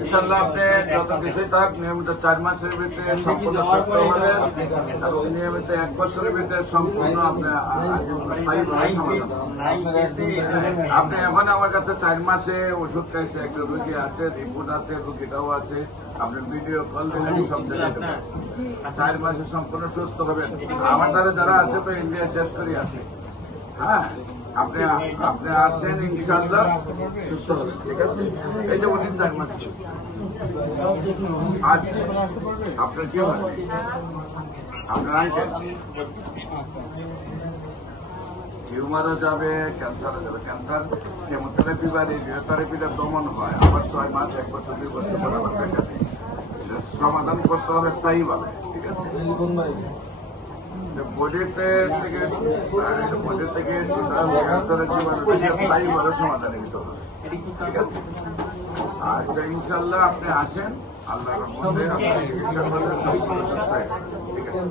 ইনশাল্লাহ আপনি যত কিছুই থাক নিয়মিত 4 মাসের ভিতরে সম্পূর্ণ সুস্থ হবেন এবং নিয়মিত 1 বছরের ভিতরে সম্পূর্ণ আপনার আপনি এখন আমার কাছে 4 মাসে ওষুধ খাইছে, একটা রুগী আছে, রিপোর্ট আছে, রুগীটাও আছে, আপনি ভিডিও কল দিলেন সব জায়গায় 4 মাসে সম্পূর্ণ সুস্থ হবেন। আমার দ্বারা যারা আছে তো ইন্ডিয়া শেষ করে আসে। হ্যাঁ, আপনি আসেন, ইনশাআল্লাহ সুস্থ হবেন। ঠিক আছে, এই যে উনি 4 মাস আজ আপনার কি হয়, আপনার আঙ্কেল টিউমারও যাবে, ক্যান্সারও যাবে। ক্যান্সার কেমোথেরাপি বা রেডিওথেরাপিটা দমন হয়, আবার 6 মাস 1 বছর 2 বছর পর আবার দেখা যায়। সমাধান করতে হবে স্থায়ীভাবে। ঠিক আছে, বডির থেকে ক্যান্সারের জীবাণুটাকে স্থায়ীভাবে সমাধানে দিতে হবে। ঠিক আছে, আচ্ছা ইনশাল্লাহ আপনি আসেন, আল্লাহর মধ্যে আপনার চিকিৎসা করলে সম্পূর্ণ সুস্থ হয়ে যাবে। ঠিক আছে।